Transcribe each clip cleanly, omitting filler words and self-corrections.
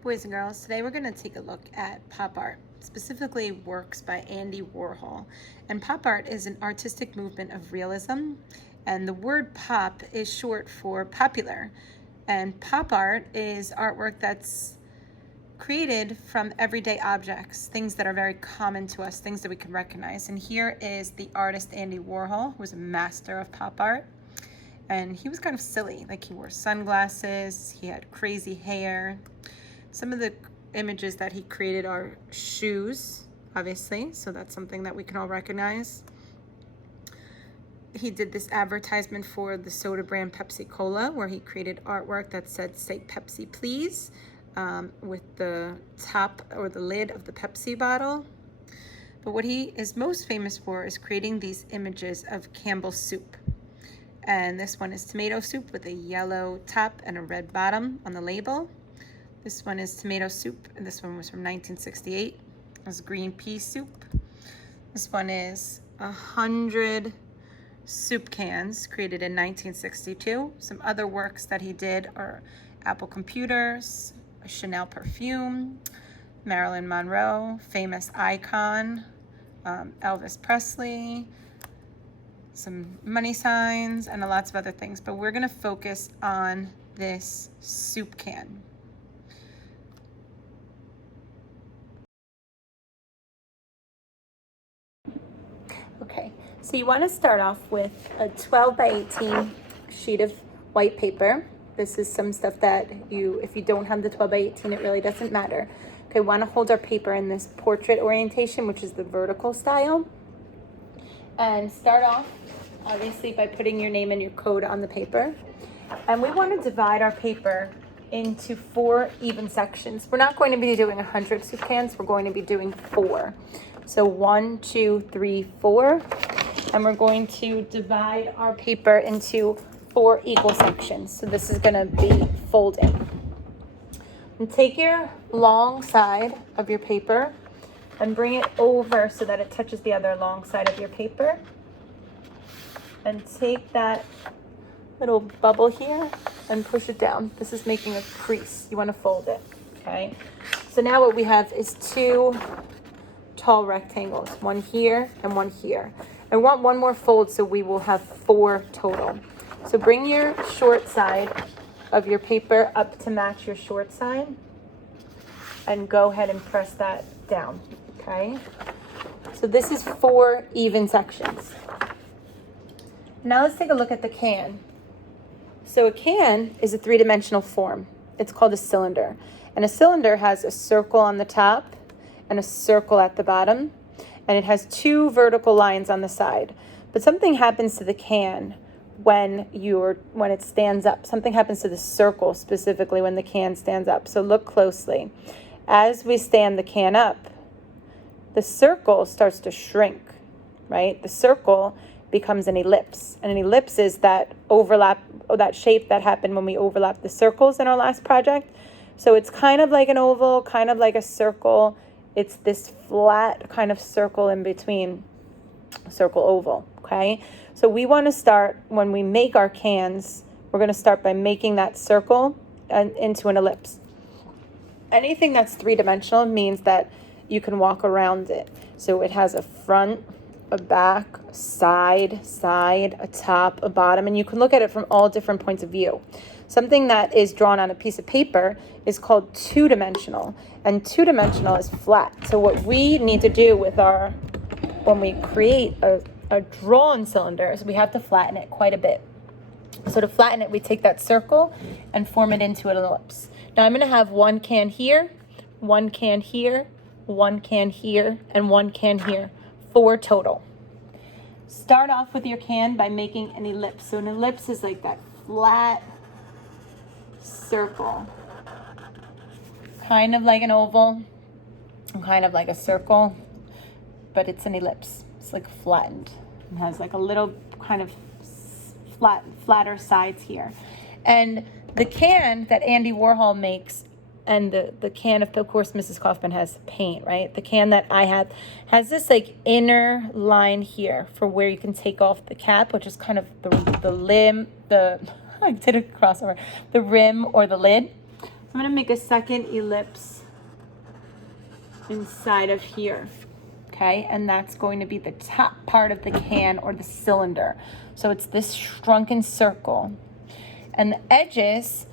Boys and girls, today we're going to take a look at pop art, specifically works by Andy Warhol. And pop art is an artistic movement of realism, and the word pop is short for popular. And pop art is artwork that's created from everyday objects, things that are very common to us, things that we can recognize. And here is the artist Andy Warhol, who was a master of pop art. And he was kind of silly, like he wore sunglasses, he had crazy hair. Some of the images that he created are shoes, obviously, so that's something that we can all recognize. He did this advertisement for the soda brand Pepsi Cola, where he created artwork that said, "Say Pepsi, please," with the top or the lid of the Pepsi bottle. But what he is most famous for is creating these images of Campbell's soup. And this one is tomato soup with a yellow top and a red bottom on the label. This one is tomato soup, and this one was from 1968. It was green pea soup. This one is 100 soup cans created in 1962. Some other works that he did are Apple computers, a Chanel perfume, Marilyn Monroe, famous icon, Elvis Presley, some money signs, and lots of other things. But we're gonna focus on this soup can. Okay, so you want to start off with a 12 by 18 sheet of white paper. This is some stuff that if you don't have the 12 by 18, it really doesn't matter. Okay, want to hold our paper in this portrait orientation, which is the vertical style. And start off, obviously, by putting your name and your code on the paper. And we want to divide our paper into 4 even sections. We're not going to be doing 100 soup cans, we're going to be doing 4. So 1, 2, 3, 4. And we're going to divide our paper into 4 equal sections. So this is going to be folding. And take your long side of your paper and bring it over so that it touches the other long side of your paper. And take that little bubble here and push it down. This is making a crease. You want to fold it, okay? So now what we have is 2 tall rectangles, one here and one here. I want one more fold, so we will have 4 total. So bring your short side of your paper up to match your short side and go ahead and press that down, okay? So this is 4 even sections. Now let's take a look at the can. So a can is a 3-dimensional form. It's called a cylinder. And a cylinder has a circle on the top and a circle at the bottom, and it has 2 vertical lines on the side. But something happens to the can when it stands up. Something happens to the circle specifically when the can stands up. So look closely. As we stand the can up, the circle starts to shrink, right? The circle becomes an ellipse, and an ellipse is that overlap, or that shape that happened when we overlapped the circles in our last project. So it's kind of like an oval, kind of like a circle. It's this flat kind of circle in between, circle oval, okay? So we want to start, when we make our cans, we're going to start by making that circle into an ellipse. Anything that's 3-dimensional means that you can walk around it. So it has a front, a back, a side, a top, a bottom, and you can look at it from all different points of view. Something that is drawn on a piece of paper is called 2-dimensional, and 2-dimensional is flat. So what we need to do when we create a drawn cylinder is we have to flatten it quite a bit. So to flatten it, we take that circle and form it into an ellipse. Now I'm going to have 1 can here, 1 can here, 1 can here, and 1 can here. 4 total. Start off with your can by making an ellipse. So an ellipse is like that flat circle, kind of like an oval, kind of like a circle, but it's an ellipse. It's like flattened. It has like a little kind of flatter sides here. And the can that Andy Warhol makes, and the can of course Mrs. Kaufman has paint, right? The can that I have has this like inner line here for where you can take off the cap, which is kind of the rim, I did a crossover, the rim or the lid. I'm gonna make a second ellipse inside of here, okay? And that's going to be the top part of the can or the cylinder. So it's this shrunken circle. And the edges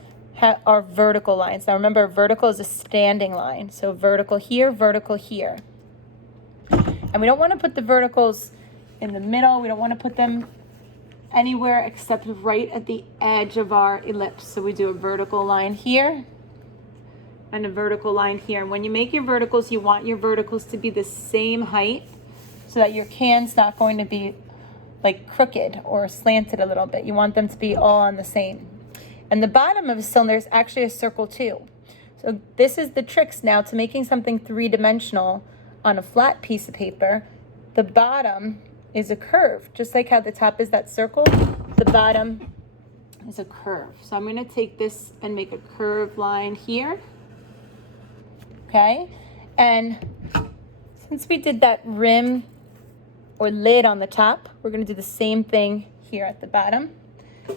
are vertical lines. Now remember, vertical is a standing line. So vertical here, vertical here. And we don't want to put the verticals in the middle. We don't want to put them anywhere except right at the edge of our ellipse. So we do a vertical line here and a vertical line here. And when you make your verticals, you want your verticals to be the same height so that your can's not going to be like crooked or slanted a little bit. You want them to be all on the same. And the bottom of a cylinder is actually a circle too. So this is the tricks now to making something three-dimensional on a flat piece of paper. The bottom is a curve, just like how the top is that circle, the bottom is a curve. So I'm going to take this and make a curved line here. Okay, and since we did that rim or lid on the top, we're going to do the same thing here at the bottom.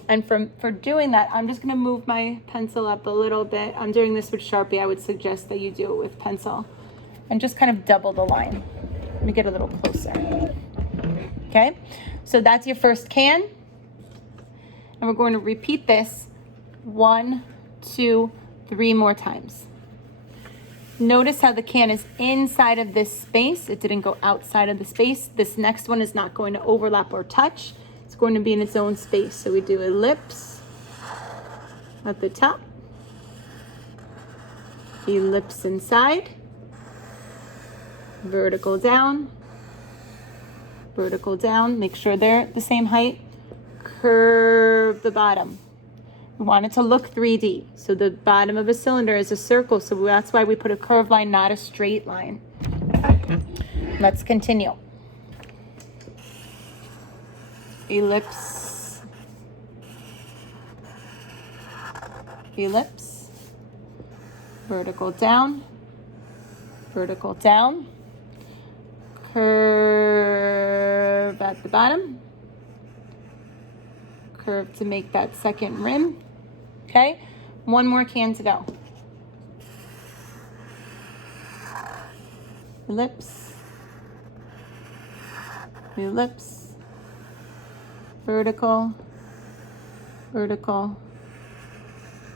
And for doing that, I'm just going to move my pencil up a little bit. I'm doing this with Sharpie. I would suggest that you do it with pencil and just kind of double the line. Let me get a little closer. Okay, so that's your first can. And we're going to repeat this 1, 2, 3 more times. Notice how the can is inside of this space. It didn't go outside of the space. This next one is not going to overlap or touch. It's going to be in its own space. So we do ellipse at the top, ellipse inside, vertical down, make sure they're the same height, curve the bottom. We want it to look 3D. So the bottom of a cylinder is a circle, so that's why we put a curved line, not a straight line. Let's continue. Ellipse, ellipse, vertical down, curve at the bottom, curve to make that second rim. Okay, one more can to go. Ellipse, ellipse, vertical,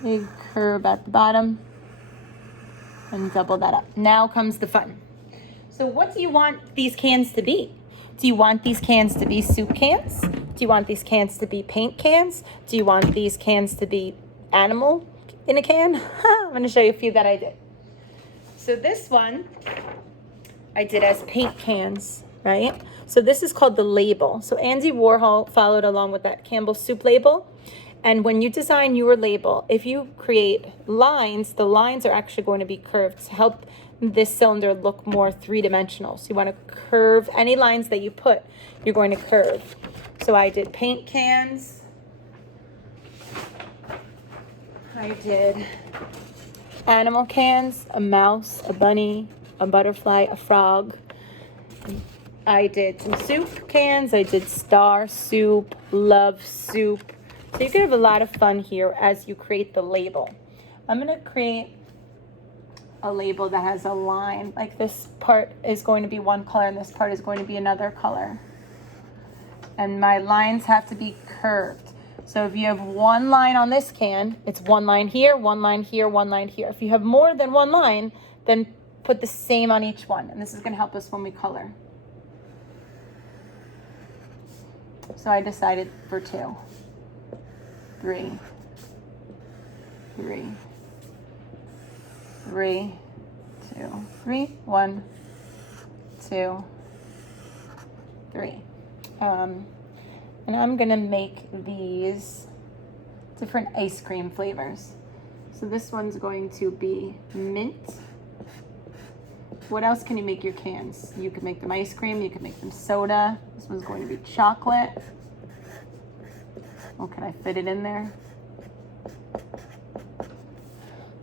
big curve at the bottom, and double that up. Now comes the fun. So what do you want these cans to be? Do you want these cans to be soup cans? Do you want these cans to be paint cans? Do you want these cans to be animal in a can? I'm going to show you a few that I did. So this one I did as paint cans, right? So this is called the label. So Andy Warhol followed along with that Campbell soup label. And when you design your label, if you create lines, the lines are actually going to be curved to help this cylinder look more three-dimensional. So you want to curve any lines that you put, you're going to curve. So I did paint cans. I did animal cans, a mouse, a bunny, a butterfly, a frog. I did some soup cans. I did star soup, love soup. So you can have a lot of fun here as you create the label. I'm going to create a label that has a line. Like this part is going to be one color and this part is going to be another color. And my lines have to be curved. So if you have one line on this can, it's one line here, one line here, one line here. If you have more than one line, then put the same on each one. And this is going to help us when we color. So I decided for 2, 3, 3, 3, 2, 3, 1, 2, 3. And I'm gonna make these different ice cream flavors. So this one's going to be mint. What else can you make your cans? You can make them ice cream, you can make them soda. This one's going to be chocolate. Oh, can I fit it in there?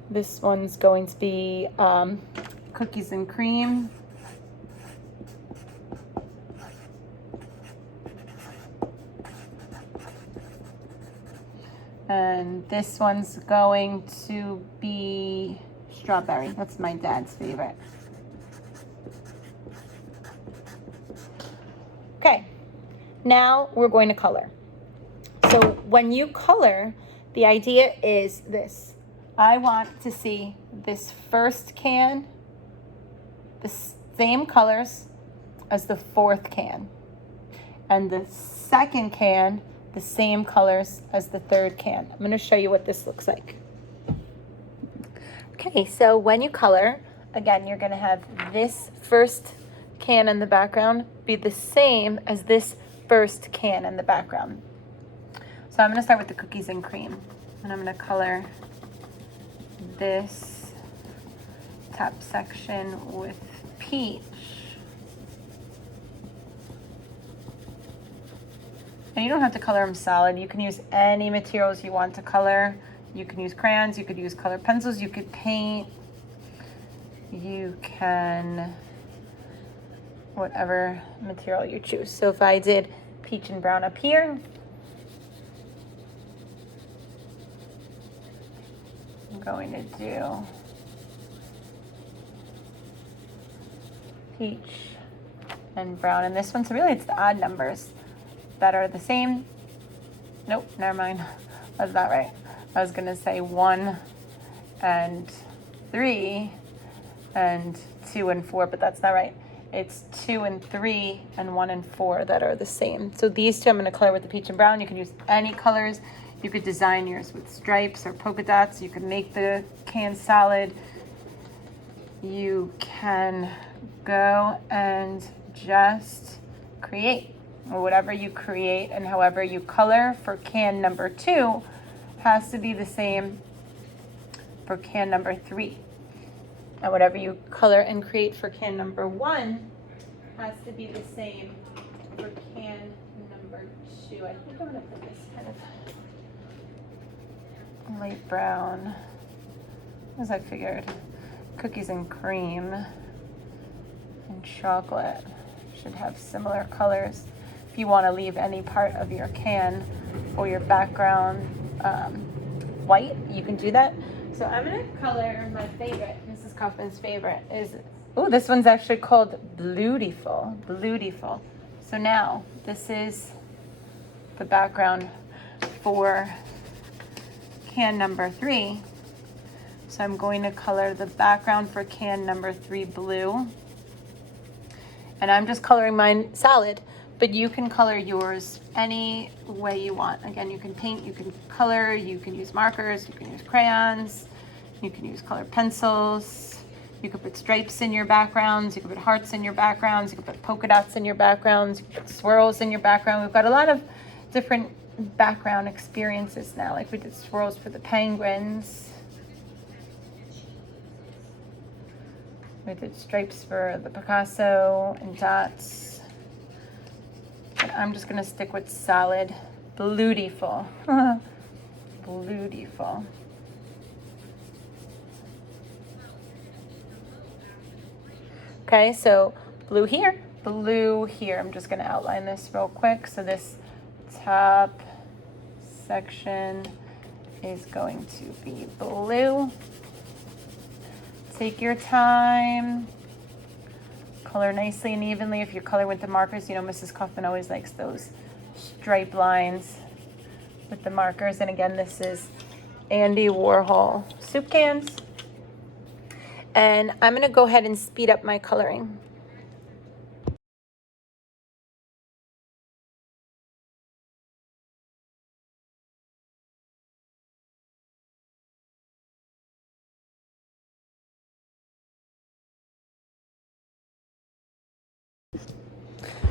This one's going to be cookies and cream. And this one's going to be strawberry. That's my dad's favorite. Okay, now we're going to color. So when you color, the idea is this. I want to see this first can, the same colors as the fourth can. And the second can, the same colors as the third can. I'm going to show you what this looks like. Okay, so when you color, again, you're going to have this first can in the background be the same as this first can in the background. So I'm going to start with the cookies and cream, and I'm going to color this top section with peach. And you don't have to color them solid. You can use any materials you want to color. You can use crayons, you could use colored pencils, you could paint, you can, whatever material you choose. So if I did peach and brown up here, I'm going to do peach and brown in this one. So really it's the odd numbers that are the same. Nope, never mind. That's not right. I was gonna say 1 and 3 and 2 and 4, but that's not right. It's 2 and 3 and 1 and 4 that are the same. So these two I'm gonna color with the peach and brown. You can use any colors. You could design yours with stripes or polka dots. You can make the can solid. You can go and just create, or whatever you create and however you color for can number 2 has to be the same for can number 3. And whatever you color and create for can number 1 has to be the same for can number 2. I think I'm gonna put this kind of light brown, as I figured. Cookies and cream and chocolate should have similar colors. If you want to leave any part of your can or your background white, you can do that. So I'm going to color my favorite, Mrs. Kaufman's favorite is, oh, this one's actually called Beautiful. Beautiful. So now this is the background for can number 3. So I'm going to color the background for can number 3 blue. And I'm just coloring mine solid, but you can color yours any way you want. Again, you can paint, you can color, you can use markers, you can use crayons, you can use colored pencils, you could put stripes in your backgrounds, you could put hearts in your backgrounds, you could put polka dots in your backgrounds, you could put swirls in your background. We've got a lot of different background experiences now, like we did swirls for the penguins. We did stripes for the Picasso and dots. But I'm just gonna stick with solid. Beautiful. Beautiful. Okay, so blue here, blue here. I'm just gonna outline this real quick. So this top section is going to be blue. Take your time, color nicely and evenly. If you color with the markers, you know Mrs. Kaufman always likes those stripe lines with the markers. And again, this is Andy Warhol soup cans. And I'm gonna go ahead and speed up my coloring.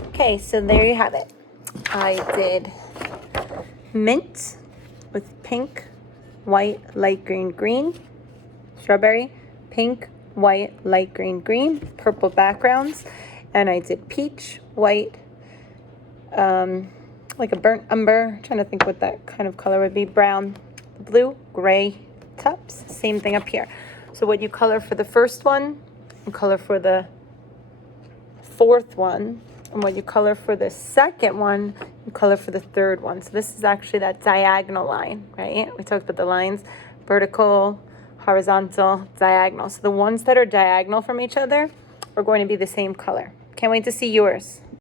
Okay, so there you have it. I did mint with pink, white, light green, green, strawberry, pink, white, light green, green, purple backgrounds, and I did peach, white, like a burnt umber. I'm trying to think what that kind of color would be. Brown, blue, gray tops. Same thing up here. So what you color for the first one, you color for the fourth one, And when you color for the second one, you color for the third one. So this is actually that diagonal line, right? We talked about the lines, vertical, horizontal, diagonal. So the ones that are diagonal from each other are going to be the same color. Can't wait to see yours.